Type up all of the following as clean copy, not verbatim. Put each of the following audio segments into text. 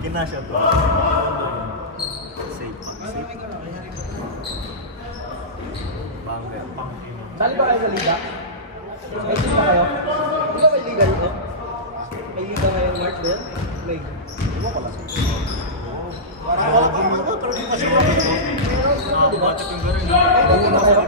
Kinasya to. Safe pa. Bangga. Sali ba kayo sa liga? May team ba kayo? Di ba may liga dito? May liga ngayong March ba yan? May. Diba pala? Parang wala kang mga, pero di pa siya. Nakabatak yung gano'n. Ayun na kayo.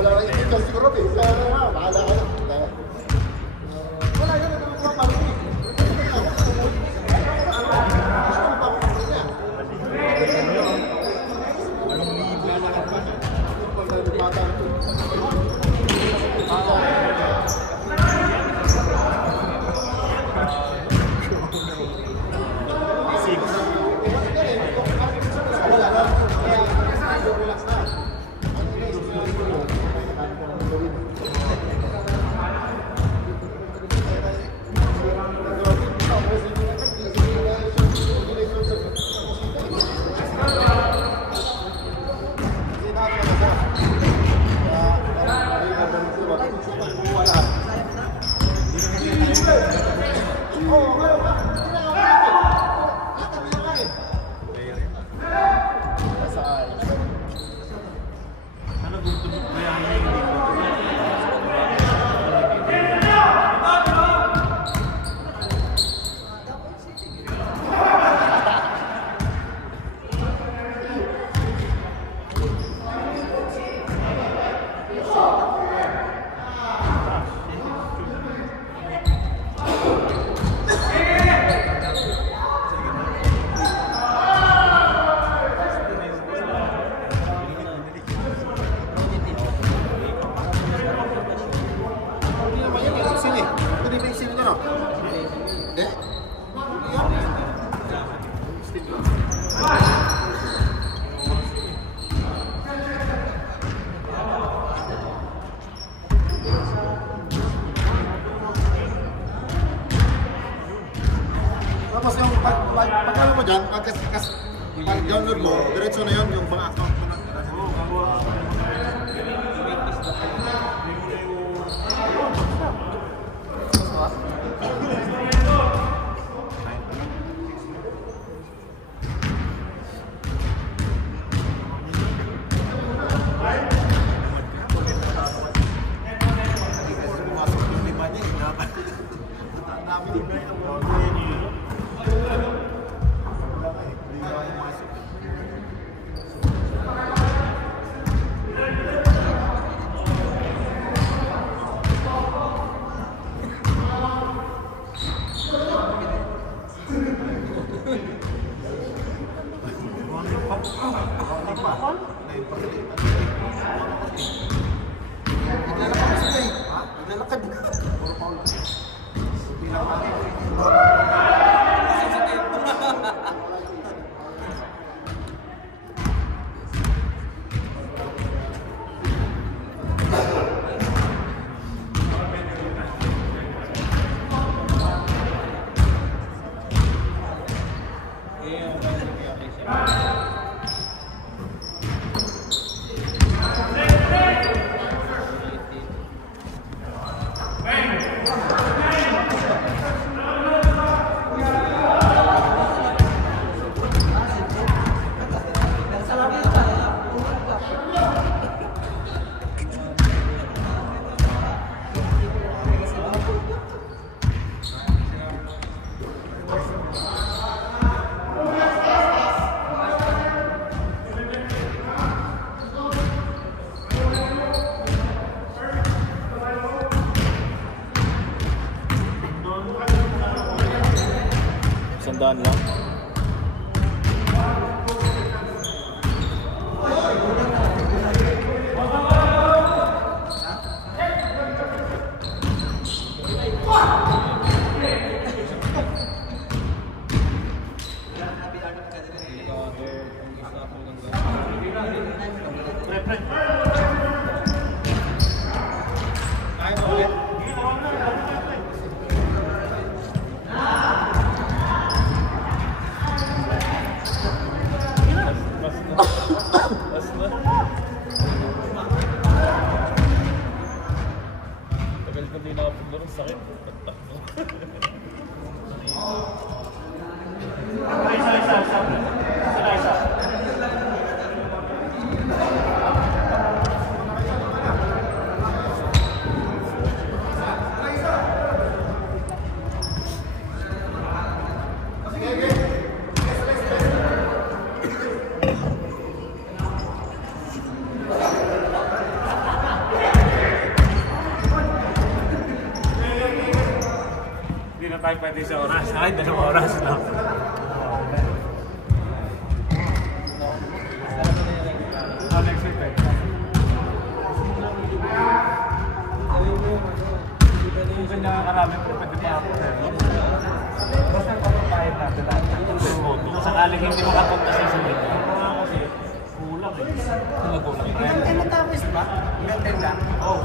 Wala lang yung siguro eh. Bahala ka na. Wala yan. Tapos yung pag-ano mo dyan, pag-download mo, diretso na yun yung mga account mo na. Siyempre. Kaya mo ulit? Tagal ko din nakapaglaro, sakit. Isa. Hindi na tayo pwede sa oras. Ay, 2 oras na. Next week tayo. Kung ganyan karami, pwede pa ako. Basta kapapahit natin natin. Kung sakaling hindi makapunta sa sulit. Kasi kulang eh. Kulang. Ay, matapos ba? Maintain lang? Oo.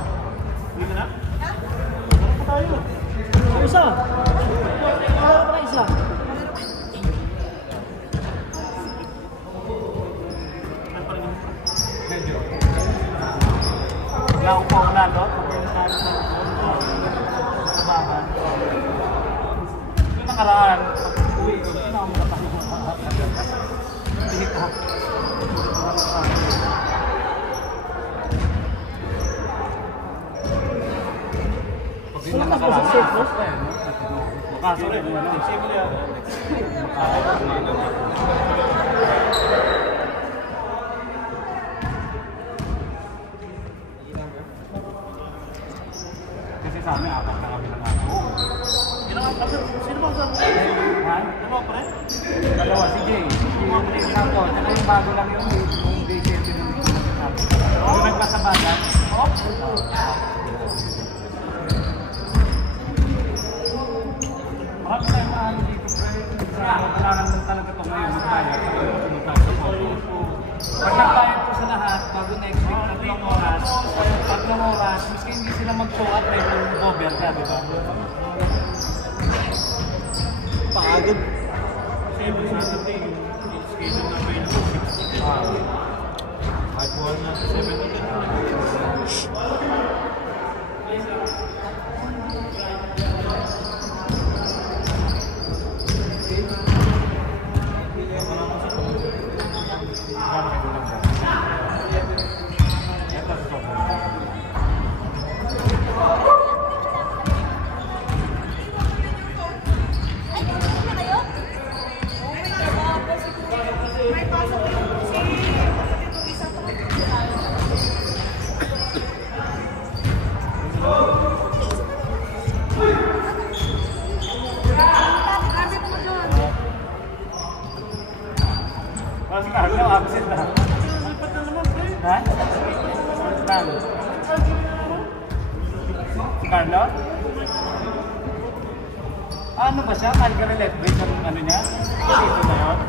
Dito na? Ano pa tayo? Isa. Wala pa isa. Medyo. Kaya ako pa una, no? Yung nakaraan, uwi ko, hindi na ako makapahit. Dito. Pag yung nakaraan, sorry, save niya. Kasi sa amin, apat na kami ng ako. Sino ba sa ha? Dalawa pa rin? Dalawa, si Jay. Yung play lang ko. Tsaka yung bago lang yung day 30 ng yung nagpasabagan. Oh? Marami tayong maano dito, pero kailangan mo talaga ito ngayon. Pag nagbayad ko sa lahat, bago next week, 3 oras, 3 oras, miski hindi sila mag-show up, may over ka, di ba? Pagod. Siyempre sa Saturday, yung schedule na may 6. Kahit buwan na 7 Mas Carlo, absent na. Ha? Saan? Si Carlo? Ano ba siya? Calgary left break ang ano niya? Dito na yun?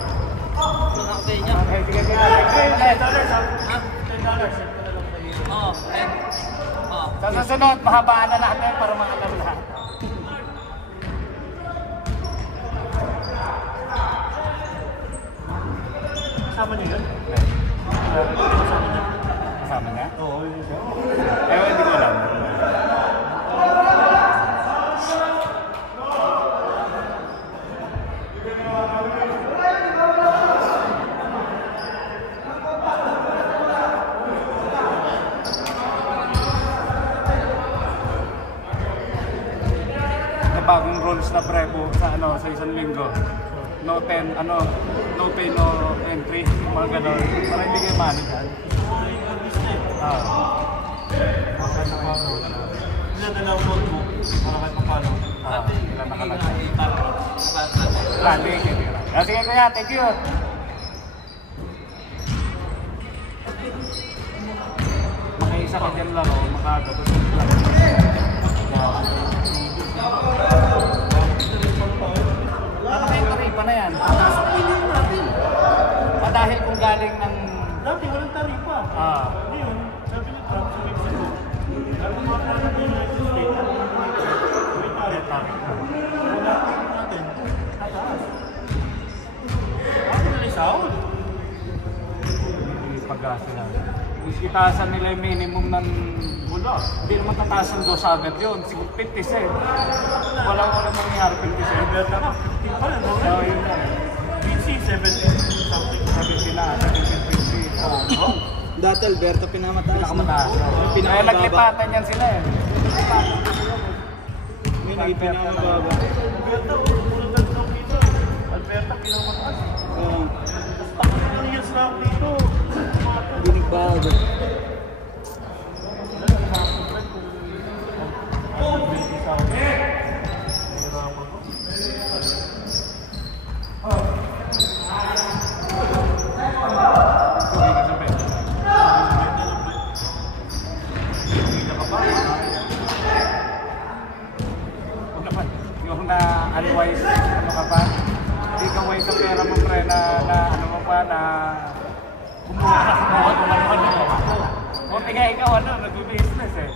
Okay niya. Okay, sige, sige. $10 ha? $10. Oo. Sa susunod, mahabaan na natin para maalam lahat. Kasama niyo yun? Kasama niya? Oo, yun siya. Ewan, hindi ko alam. Bagong rules na prebo sa sa isang linggo. No pay, no entry, mga ganon. Para hindi kayo manigan. Ilan na lang mo para kahit paano. Ilan nakalagay. Sige kuya, thank you. Makaisa ka dyan laro, makagagot. Taripa na yan. Dahil kung galing ng... Dati walang taripa. Ah. itaasan nila yung minimum ng bulak. Hindi naman tataas yung 2 agad yun. 50 cent. Walang mangyayari 50 cent. Alberta ka, 15 pa rin, no? So, yun na eh. BC, 17 something. 70 na, 1750. Oo. Dati Alberto pinamataas. Pinakamataas. Yung Kaya pinakamababa. naglipatan yan sila eh. Yung naging pinakamababa. Alberta, unang gantong dito. Alberta, pinamataas. Oo. Tapos ng years na ako dito. Binig bago. Yung na unwise, ano ka pa? Hindi ka wise sa pera mo pre na ano mo pa na kumuha ka sa o tiga ikaw ano, nag-business eh.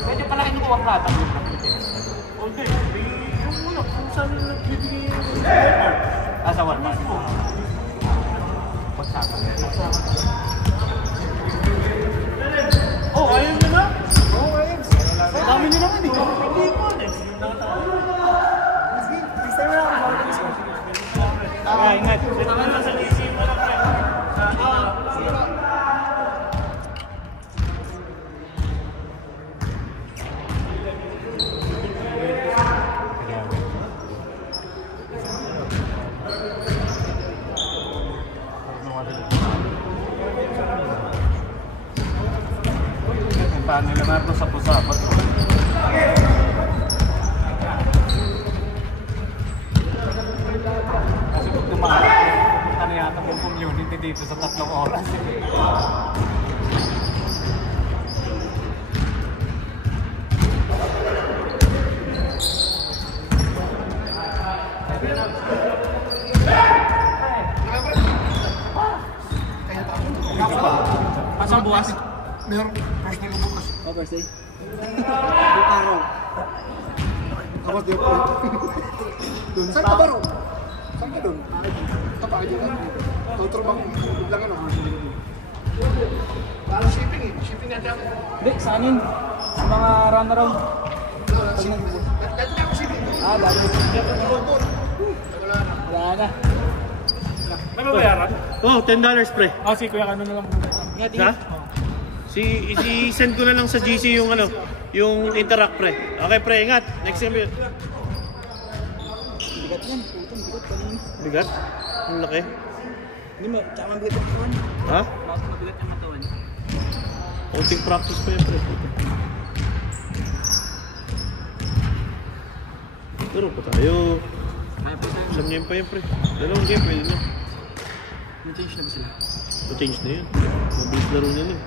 Pwede pala kinukuha ka tapos Okay, yung una, kung saan yung nagbibigay yung Walmart. sa Walmart. Pagsakan. Oh, ayun na na? Oo, ayun. Ang dami nyo naman eh. Hindi po, next year na tayo. Kaya ingat. Ito na sa DC mo lang pre. Puntahan nila na ito sa Pusapat. Kasi kung dumaan, ano yata yung community dito sa 3 oras. Pasang bukas. Meron first day ko bukas. Oh, first day. Yung araw. Tapos di ako. Saan ka ba ro? Saan ka doon? Sa pa kayo lang. Tuturo bang lang ano? Para shipping eh. Shipping na dyan. Hindi, sa anin. Sa mga runaround. Dati na ako shipping. Ah, dati. Wala na. May mabayaran? Oh, $10 pre. Ah, si Kuya ano na lang. Ingat, Ha? ingat. I-send ko na lang sa GC yung ano, yung interact pre. Okay pre, ingat. Next time yun. Bigat yan. Putong bigat kanina. Bigat? Ang laki. Hindi mo, tsaka mabigat yung katawan. Ha? Bakit mabigat yung katawan? Konting practice pa yan pre. Pero pa tayo. Kaya po tayo. Isang game pa yan pre. Dalawang game pwede na. Na-change na ba sila? Pa-change na yun. Mabilis laro nila eh.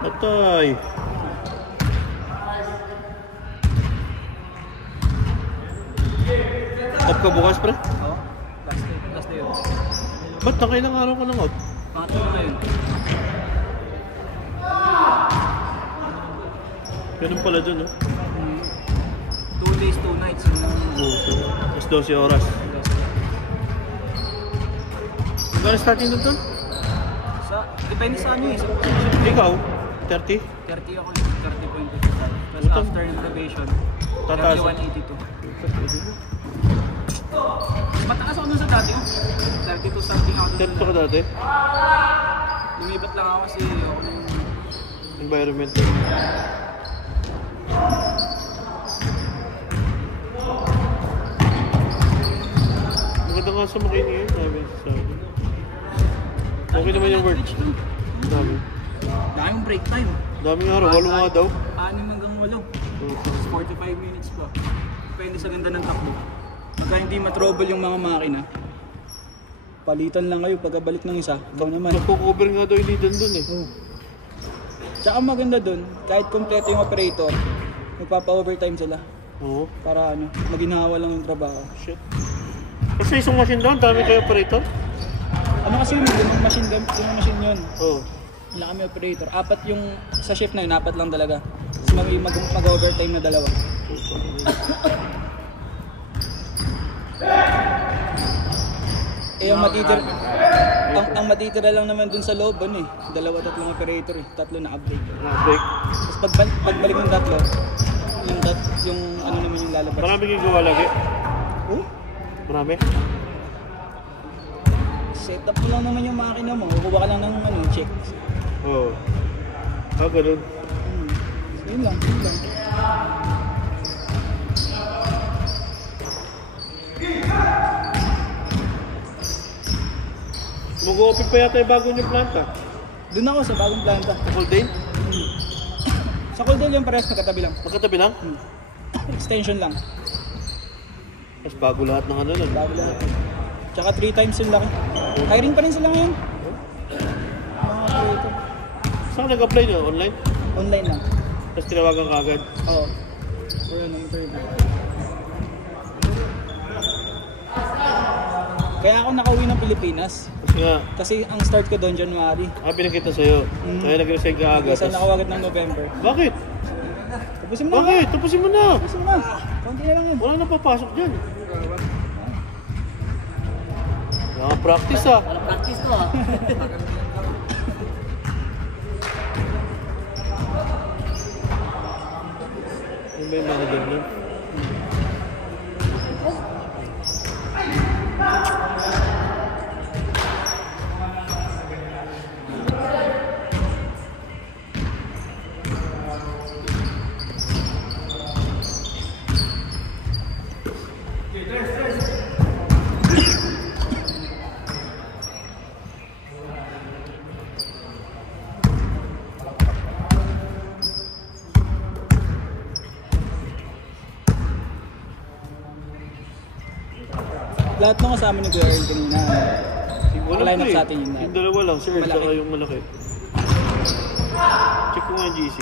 Patay. Off ka bukas pre? Oo. Last day yun. Ba't nakailang araw ka ng out? Pangatlo na ngayon. Ganun pala dun, no? 2 days, 2 nights. Oo, so, mas 12 oras. Magkano starting dun to? Depende sa ano eh. Ikaw? 30? 30 ako yun. 30.55. Tapos Utang. after ng probation, Tataas. 31.82. Mataas ako dun sa dati ko. 32 something ako dun 30 ka dati? Lumibat lang ako kasi ako na yung... Environment. Maganda nga sa makinig yun, sabi sa akin. Okay naman yung work. Dami. Dami yung break time. Daming araw, 8 nga daw. 6 hanggang 8. 45 minutes pa. Depende sa ganda ng takbo. Pagka hindi matrouble yung mga makina, palitan lang kayo pagkabalik ng isa. Ikaw naman. Nagpo-cover nga daw yung leadan dun eh. Tsaka maganda dun, kahit kompleto yung operator, magpapa-overtime sila. Oo. Para ano, maginhawa lang yung trabaho. Shit. Kasi isang machine down, dami kayo operator? Ano kasi yung machine yun? Oo. Wala kami operator. 4 yung sa shift na yun, 4 lang talaga. Tapos mag-overtime na 2. Eh ang matitira lang naman dun sa loob, ano eh. 2-3 operator eh. 3 na update. Na-break. Tapos pagbalik ng 3, yung ano naman yung lalabas. Marami kang gawa lagi. Oh? Marami. Setup mo lang naman yung makina mo. Kukuha ka lang ng ano, check. Oo. Ganun. So, yun lang. Mag-open pa yata yung bago niyong planta. Doon ako sa bagong planta. Sa Coldane? Sa Coldale yung parehas magkatabi lang. Magkatabi lang? Extension lang. Mas bago lahat ng ano nun. Bago lahat. Tsaka 3 times yung laki. Hiring pa rin sila ngayon. Mga operator. Saan ka nag-apply nyo? Online? Online lang. Tapos tinawagan ka agad? Oo. Wala nang interview. Kaya ako nakauwi ng Pilipinas. Kasi nga, Kasi ang start ko doon January. pinakita sa'yo. Kaya nag-resign ka agad. Isa na ako agad ng November. Bakit? Tapusin mo na. Bakit? Tapusin mo na! Tapusin mo na. Konti na lang yun. Wala na papasok dyan. Practice ah. Wala practice to ah. Yung may mga ganyan. Lahat ng kasama ni Kuya Earl kanina. Wala Line pa up eh. sa atin yun. Yung dalawa lang, si Earl, Malaki. saka yung malaki. Check ko nga yung GC.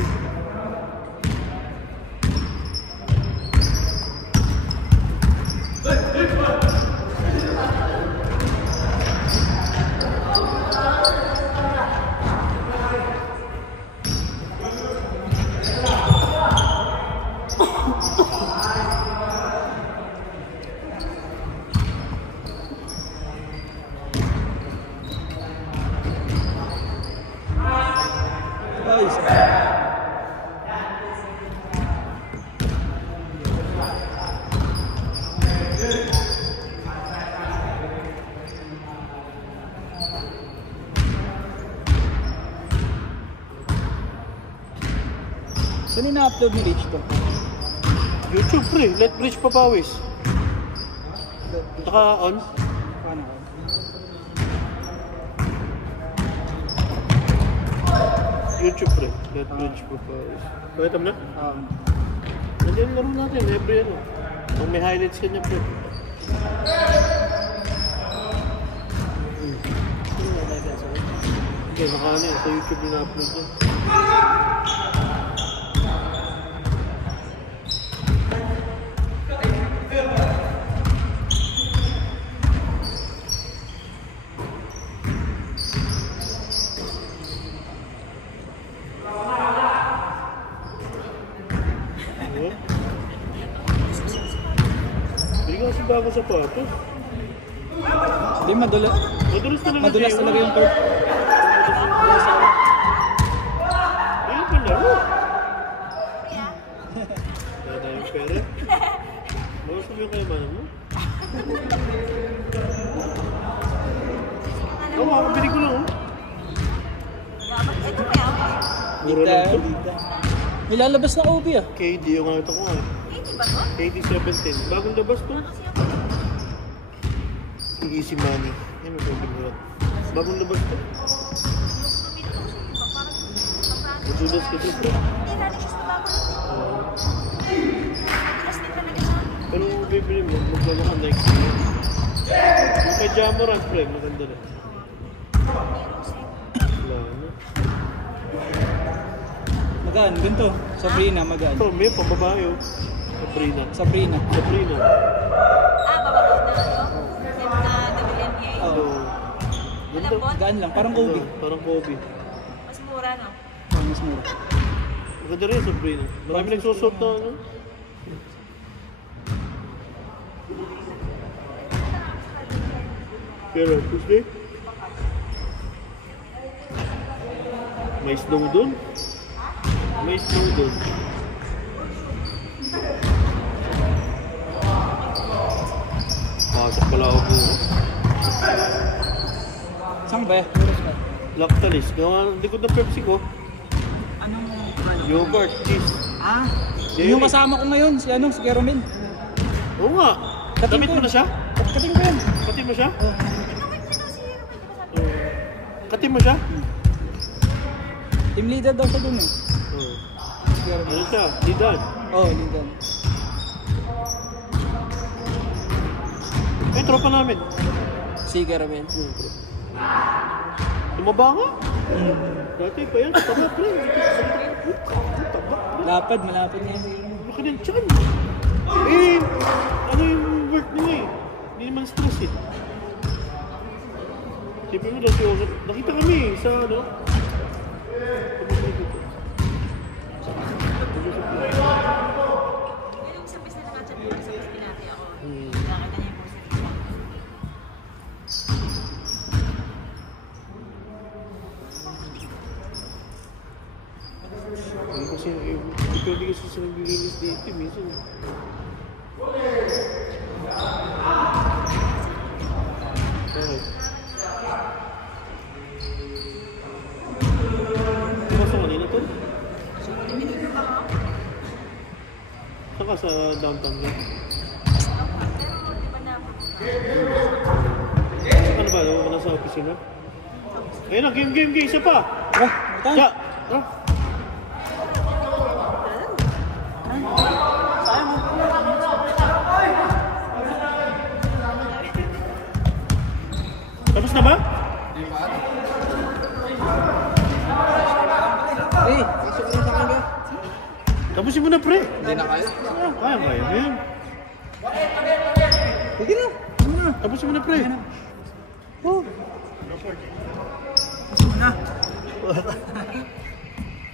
Guys. Saan ina-upload ni Rich to? YouTube pre, let bridge papawis. Naka on. Paano ko? YouTube pre, let bridge papawis. Bakit mo na? Nandiyan laro natin, every ano. Kung may highlights kanya pre. Okay, naka ano yun, sa YouTube yung na-upload yun. Hindi ka kasi bago sapatos. Hindi, madulas Madulas talaga yung court. Ayun pa laro. Wala tayong pera. Bawas mo yung kayamanan mo. Oo, makakabili ko lang oh. Ito kaya? Mura lang to. Dita. May lalabas na OB ah. KD yung nakita ko nga. 80 ba to? KD 17. Bagong labas to. Easy money. Yan ang sabi mo lang. Bagong labas to. Madulas ka dito. Hindi na siya sa bago na to. Tigas din talaga siya. Pero kung bibili mo, magkano ka next year. Yung kay Jamoran, pre, maganda na. Wala na. Magaan, ganito. Sabrina, magaan. Ito, may pambabae oh. Sabrina. Sabrina. Sabrina. Bababaw na ano? Na WNBA. Oo. So, ganda. Malambot? Gaan lang, parang Kobe. Parang Kobe. Mas mura, no? Oh, mas mura. Maganda rin sa Sabrina. Marami nagsusot na ano. Pero, Tuesday? May snow dun? May snow dun. Pasok pala ako bukas. Saan ba? Lactalis. Ang likod ng Pepsi ko. Anong Yogurt, cheese. Ah, yung kasama ko ngayon, si Keromel. Oo nga. Kating Damit ko. mo na siya? Kating ko yan. Katin mo siya? Oh. Katin mo siya? Team leader daw siya dun eh. Oo. Si Keromel. Ano siya? Lidan. Oo, leader. Ay, tropa namin. Si Keromel. Tumaba nga? Dati pa yan. Taba, pre. Lapad, malapad na yan. Laki ng tiyan. Eh, ano yung work niya eh? Hindi naman stress eh. Tipin mo daw si Ozzy. Nakita kami eh, sa ano. Yung isang pis na nakachat mo, isang pis pinati ako. Nakakita niya yung poster ko. Ano kasi, hindi pwede kasi sa naglilinis dito minsan. Bakit? Diba sa kanina to? Saan ka sa downtown niya? Pero di ba na, Ano ba? Wala sa opisina? Ayun na, game, isa pa! Tara, tayo. Ja! Tara! Tapos na ba? Eh, pasok rin sa kanya. Tapusin mo na, pre! Hindi na kaya. Kaya mo yan. Sige na. Ano na? Tapusin mo na, pre! Oh. Pasok mo na.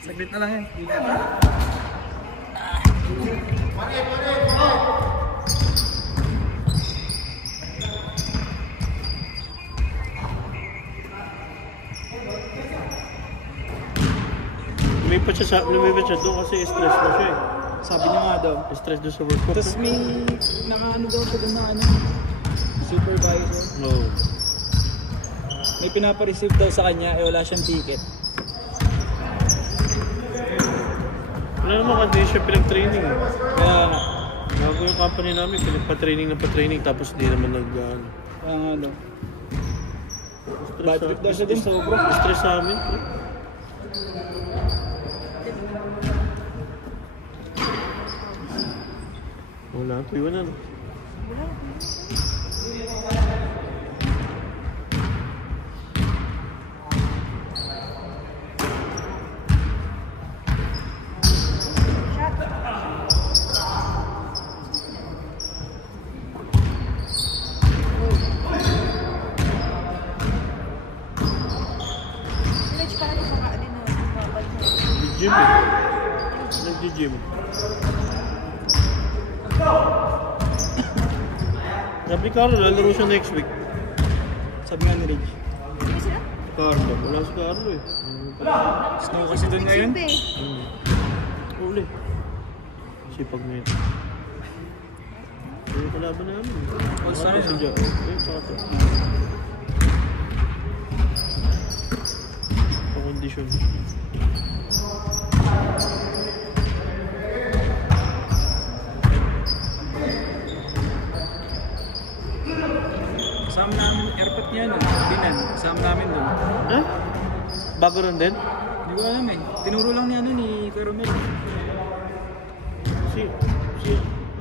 Saglit na lang yan. Lumipat siya doon kasi stress na siya eh. Sabi niya nga daw. Stress doon sa work. Tapos may nakaano daw siya doon na ano, supervisor. No. May pinapa-receive daw sa kanya, eh wala siyang ticket. Wala naman kasi siya pinag-training eh. Kaya nga, Bago yung company namin, pinagpa-training tapos di naman kaya nga daw. Stress Bad trip daw siya din, sobra. Stress sa amin. Wala, tuyo na. Sinage ka na sa mga alin na babal mo. Nag-gym eh. Nag-gym. Sabi Carlo, lalaro siya next week. Sabi nga ni Rich. Hindi sila? Carlo, wala si Carlo eh. Snow kasi doon ngayon. Simpe. Uli. Sipag mo yun. Yung kalaban namin. All-star si yun. Jo. Eh, tsaka to. Pakondisyon. Kasama namin, airport niya no, Dinan. Kasama namin doon. Ha? Bago rin din? Hindi ko alam eh. Tinuro lang ni ni Kuya Romel. Si,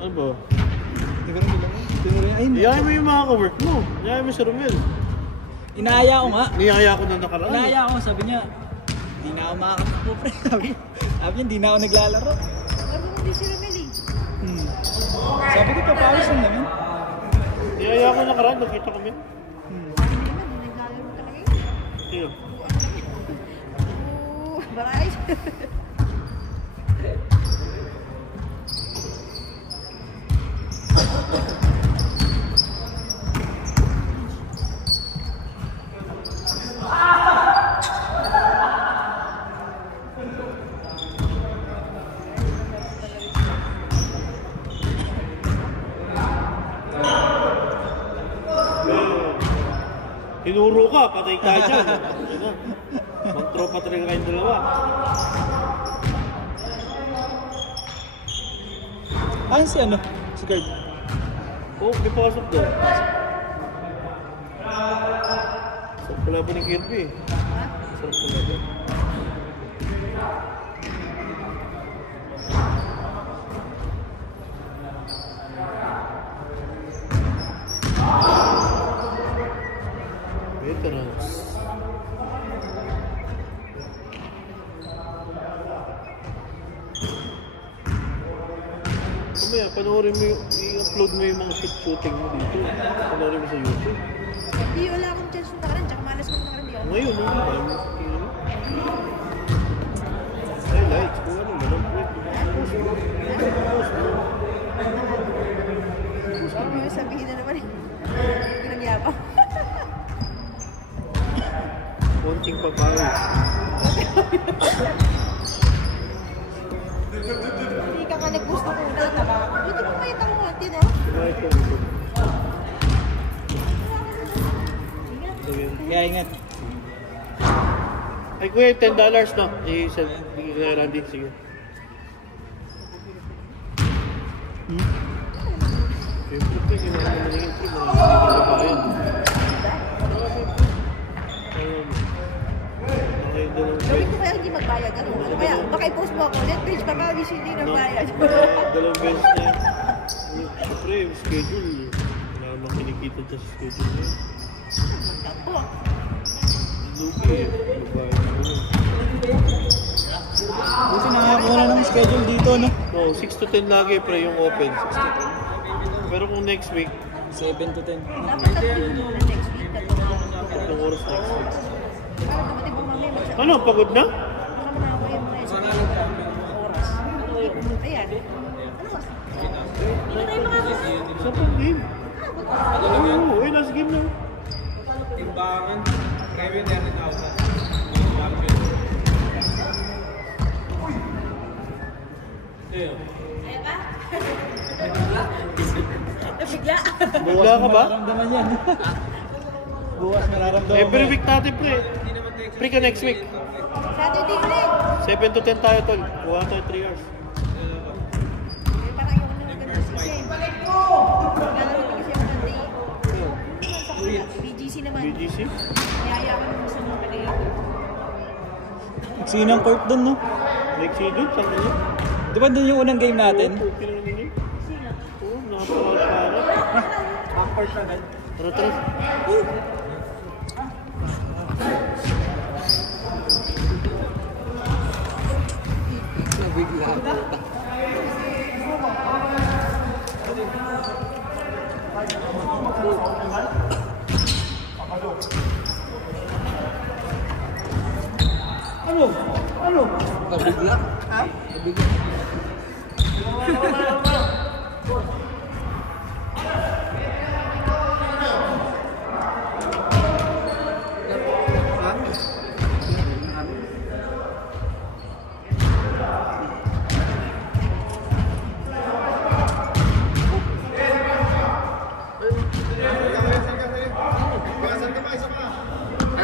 ano ba? Hindi ko rin lang. Tinuro niya. Ay, hindi. Iyahin mo yung mga ka-work mo. Iyahin mo si Romel. Inaaya ko nga. Niyaya ko na nakaraan. Inaaya ko. Sabi niya, hindi na ako makakatakbo pre. Sabi niya, hindi na ako naglalaro. Laro mo din sila Mel eh. Sabi ko, papawis lang namin. Niyaya ko na nakaraan. Nakita kami. Hindi naman, naglalaro talaga yun. Sino? Baray. Tinuro ka, patay ka dyan. Mag-tropa talaga kayong dalawa. Ayun si ano? Si guard. Oo, may pasok doon. Sarap pala ba ni Kirby? Sarap pala ba? Veterans. Mamaya, panoorin mo i-upload mo yung mga shooting mo dito. Panoorin mo sa YouTube. Hindi, wala akong chance na nakaran. Tsaka malas ko na nakaran. Di ako. Ngayon, highlights. Kung ano, manong point. Huwag mo yung sabihin na naman eh. Pinagyabang. Konting papayos. Hindi ka nag-gusto ko na taba. Buti mo mayat ako konti, no? Kumain ka nito. Kaya ingat. Ay kuya, $10 no? Bigyan kay Randy, sige. Siyempre po, ginawa mo na yung entry, mga hindi ka nabayan. Gawin ko kaya hindi magbayad. Ano kaya? Baka i-post mo ako. Netpage pa kami hindi nagbayad. Dalawang beses na yun. Siyempre, yung schedule. Wala namang kinikita dyan sa schedule na yun. Ako. Lugi eh. Magbayad mo na. Buti nakakuha na ng schedule dito, no? Oo, 6 to 10 lagi pre yung open. 6 to 10. Pero kung next week, 7 to 10. Dapat tatlong muna next week. tatlong oras next week. Para dumating po mamaya magsabi. Ano, pagod na? Baka muna ako yung mga isang oras. Ayan. Ano oras? Hindi na tayo makakasama. Saan pang game? Oo, eh, nasa game na. Timbangan, Kevin, 30,000. Nabigla. Bigla ka ba? Mararamdaman yan. Bukas mararamdaman. Every week natin pre. Pre ka next week. Saturday ulit. 7 to 10 tayo tol. Kuha tayo 3 hours. Parang ayoko na maganda kasi. Naglalaro ko kasi yung Monday. BGC naman. BGC? Niyaya ko naman sa mga kanila. Sino ang court dun, no? Next season, saan ka niya? Di ba dun yung unang game natin? Oo, pinanong niya. Oo, nakapakasara. Tara, tara. Nabigla? Ha? Nabigla.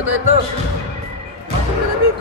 Ito. Masuk na namin.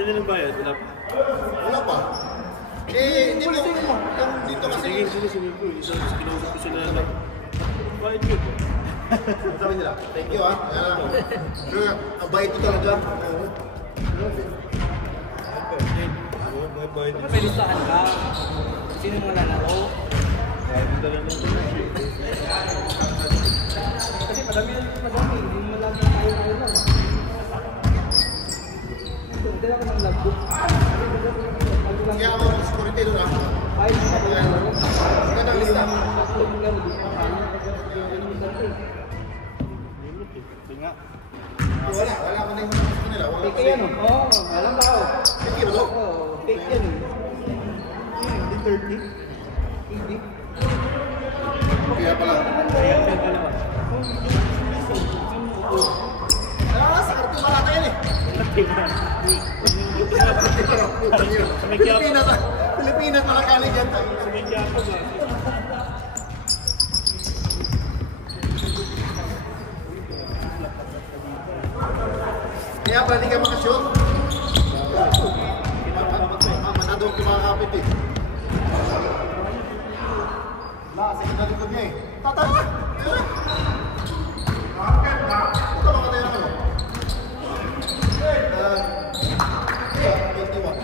Hindi na bayad. Wala pa. Hindi mo. Dito kasi. Sige po. Isa kinausap ko sila na. Bayad yun po. Sabi nila, thank you ha. Ang bait ko talaga. Pelistahan ka. Sino mo lalaro? Kasi madami. Hindi mo lagi tayo lang. Hindi ako ng logbook. Kaya ako ng security doon ako. Ganda ng lista. Wala ko na yung gusto nila. Fake yan, oh. Alam ba ako? Fake yun, Oh, fake yan. Hindi 30. Hindi. Kaya pala. Sa karto malata yan eh. Pilipinas malakali dyan. Kaya pala di ka makashoot. Masyadong kumakapit eh. Sa kinalikod niya eh. Tatama! Ito mga tayo na ano? 21.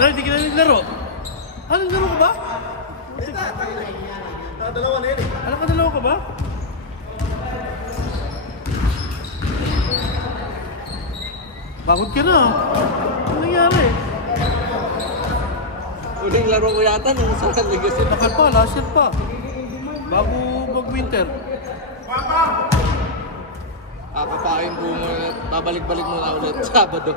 Pero hindi ka na naglaro. Ano, naglaro ka ba? Dalawa na yun eh. Alam ka, dalawa ka ba? Pagod ka na. Ano nangyari? Uling laro ko yata nung sa Legacy. Bakal pa, last year pa. Bago mag-winter. Papain po mo, babalik-balik mo na ulit Sabado.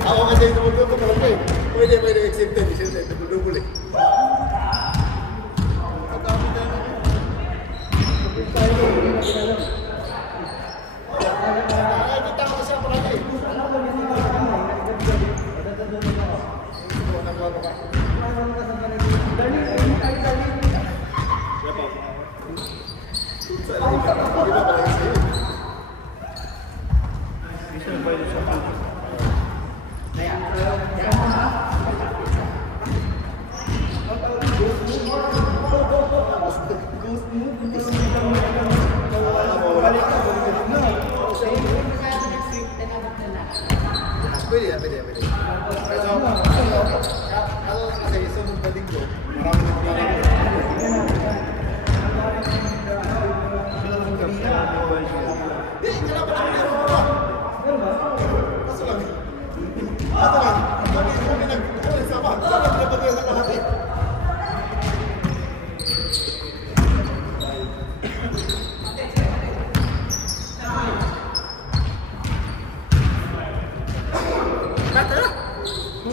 Ako kasi yung tumulong ko eh. Pwede accepted. Tumulong eh. Nakikita ko siya pala eh. Pwede. Pero, ako kasi sunod na linggo, marami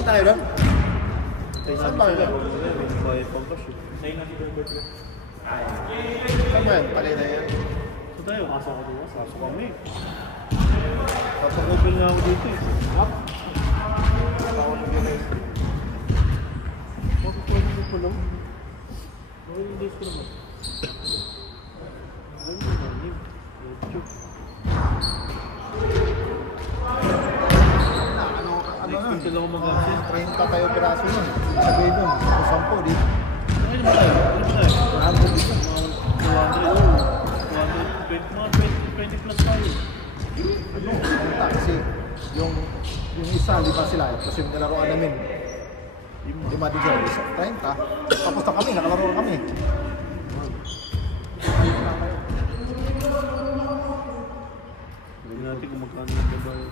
tayo lang? Saan tayo lang? Saan ba yan? Palay na yan? Saan tayo? Asa ka doon? Asa kami. Papakopil nga ako dito eh. Tawag mo yun eh. Papakopil mo pa lang. Nakailang days ko naman. Ano mo namin? YouTube. Next week lang ako mag-access. 30 tayo piraso nun. Sabihin nun, 10 di. Ano ba tayo? Ano ba tayo? 100 dito. 20 plus tayo. Kasi yung isa, 5 sila. Kasi yung nalaroan namin. 5 din siya, 30. Tapos na kami, nakalaro na kami. Hindi natin kung magkano yung babae.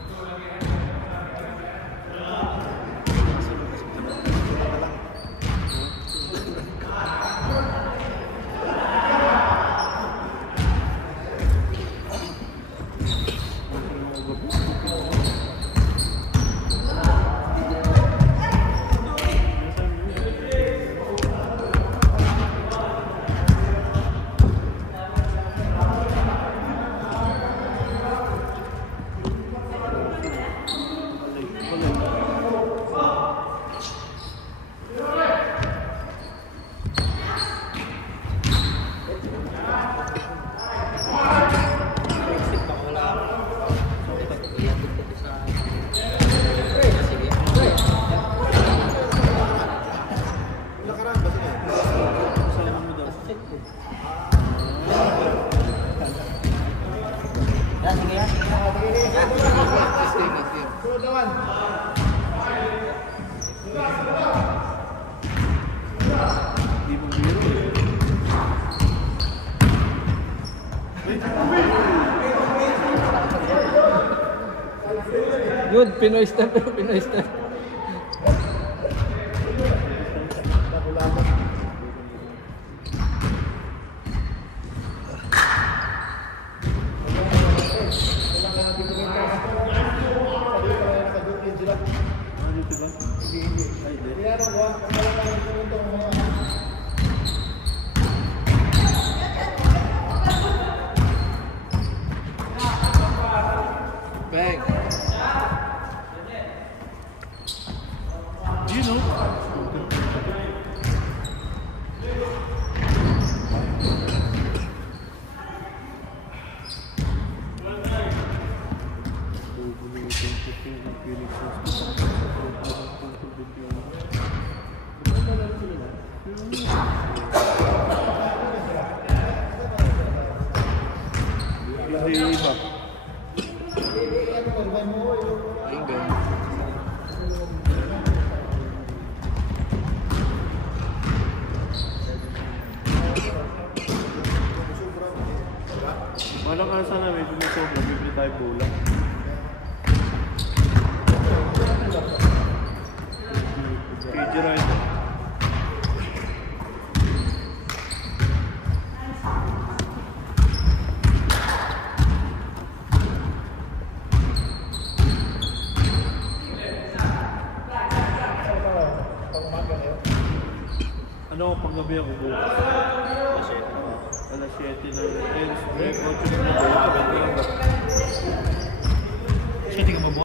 Good, Pinoy step pero Pinoy step. Bang! You know? Hindi iba. Walang kasa na may bumisobra, bibili tayo bola. KJ Rider. Ano ang panggabi ako bukas? Alas 7 na. Ayun, 8 na. 7 ka ba?